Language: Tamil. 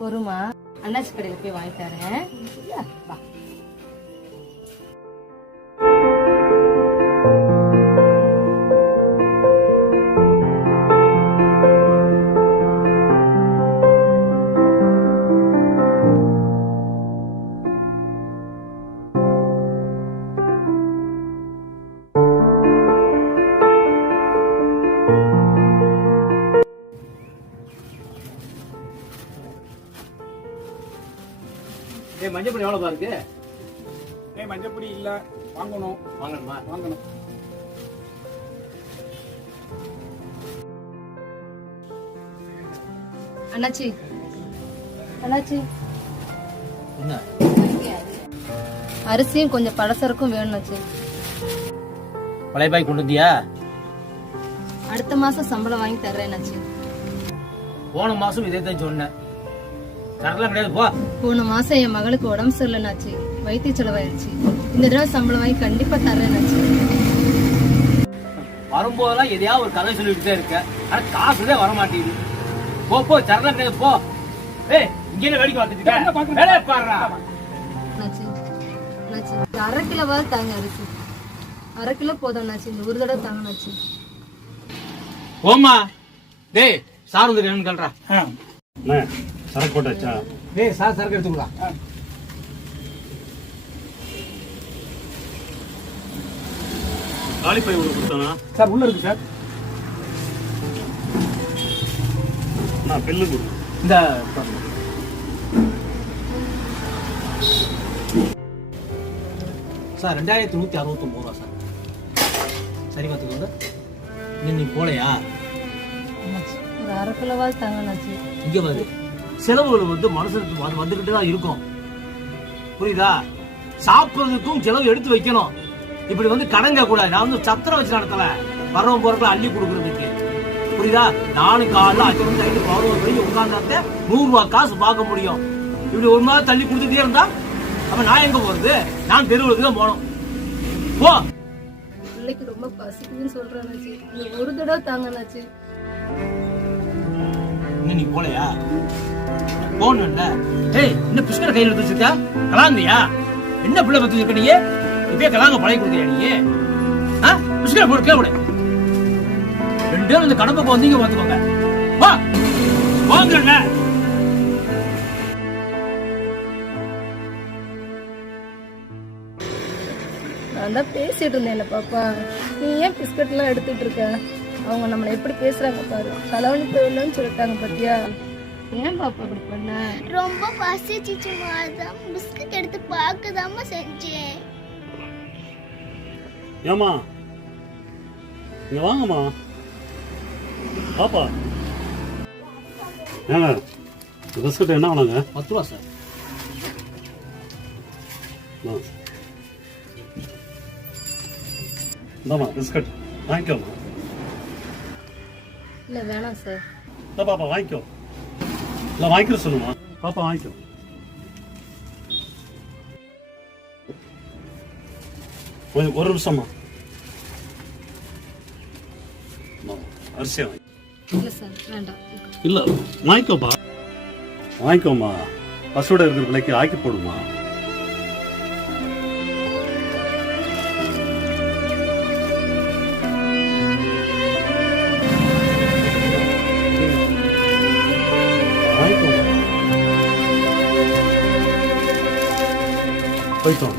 பொறுமா, அண்ணாச்சி கடையில போய் வாங்கி தரேன். வா. மஞ்சப்பொடி எவ்வளவு பாருக்கு? மஞ்சப்பொடி இல்ல, வாங்கணும். வாங்கணுமா? வாங்கணும். அண்ணாச்சி, அண்ணாச்சி, என்ன? அரிசியும் கொஞ்சம் பலசரக்கும் வேணும்னாச்சு. பழைய பாய் கொண்டு வந்தியா? அடுத்த மாசம் சம்பளம் வாங்கி தர்றேன்னாச்சு. போன மாசம் இதே தான் சொன்னேன். தரலாம் கிடையாது, போ. போன மாசம் என் மகளுக்கு உடம்பு சரியில்லைனாச்சு, வைத்திய செலவாயிருச்சு. இந்த தடவை சம்பளம் வாங்கி கண்டிப்பா தர்றேன்னாச்சு. வரும்போதெல்லாம் எதையாவது ஒரு கதை சொல்லிட்டு தான் இருக்க, ஆனா காசுதான் வர மாட்டேங்குது. போ போ, தரலாம் கிடையாது, போ. ஏய், இங்க என்ன வேடிக்கை பார்த்துட்டு வேலையை பாருடா. அரை கிலோவாவது தாங்க அரிசி. அரை கிலோ போதும் அண்ணாச்சி, இந்த ஒரு தடவை தாங்க அண்ணாச்சி. ஓமா, டேய் சார் வந்து என்னன்னு கேள்றா. சரக்கு போட்டாச்சா? டேய் சார் சரக்கு எடுத்துக்கலாம். காலி பை உங்களுக்கு கொடுத்தானா? சார் உள்ள இருக்கு சார். நான் பில்லு கொடு. இந்த சார் 2169 ரூபா சார். சரி பார்த்துக்கோங்க. நீ போலையா? ஒரு அரை கிலோவாவது தாங்க அண்ணாச்சி. இங்க பாரு, செலவுகள் வந்து மனசுக்கு வந்துகிட்டு தான் இருக்கும், புரியுதா? சாப்பிடுறதுக்கும் செலவு எடுத்து வைக்கணும். இப்படி வந்து கடங்க கூடாது. நான் வந்து சத்திரம் வச்சு நடத்தல, வரவன் போறதுல அள்ளி கொடுக்கறதுக்கு, புரியுதா? நானும் காலைல 5 மணி நைட்டு 11 மணிக்கு உட்கார்ந்தாத்த 100 ரூபாய் காசு பார்க்க முடியும். இப்படி ஒரு மாதிரி தள்ளி கொடுத்துட்டே இருந்தா அப்ப நான் எங்க போறது? நான் தெருவுக்கு தான் போனோம். போ. பிள்ளைக்கு ரொம்ப பசிக்குதுன்னு சொல்றேன், இந்த ஒரு தடவை தாங்க அண்ணாச்சி. நீ போலையா? போன ஏய், என்ன பிஸ்கட் கையில் எடுத்து வச்சிருக்கா? கலாங்கயா? என்ன பிள்ளை பத்தி இருக்க நீ? இப்பயே கலாங்க பழகி கொடுக்குறியா நீ? பிஸ்கட் போடு, கேளு. 2 பேரும் இந்த கடம்புக்கு வந்தீங்க பார்த்துக்கோங்க. வா வாங்க. நான் தான் பேசிட்டு இருந்தேன் பாப்பா, நீ ஏன் பிஸ்கட் எல்லாம் எடுத்துட்டு இருக்க? அவங்க நம்மளை எப்படி பேசுறாங்க பாரு. கலவணி போயிடலன்னு சொல்லிட்டாங்க பாத்தியா? ஏன் பாப்பா இப்படி பண்ண? ரொம்ப பசிச்சிச்சுமா, அதான் பிஸ்கட் எடுத்து பார்க்கதாமா செஞ்சேன். ஏமா இங்க வாங்கம்மா. பாப்பா ஏங்க பிஸ்கட் என்ன வேணாங்க? 10 ரூபா சார். இந்தாம்மா பிஸ்கட் வாங்கிக்கோமா. இல்ல வேணாம் சார். பாப்பா வாங்கிக்கோ. இல்லை வாங்கிக்கிற சொல்லுமா. பாப்பா வாங்கிக்கோ. ஒரு நிமிஷமா. அரிசியா வாங்கி. இல்ல சார் வேண்டாம். இல்லை வாங்கிக்கோப்பா, வாங்கிக்கோமா. பசுவோட இருக்கிற பிள்ளைக்கு ஆக்கி போடுமா. போயிட்டோம்.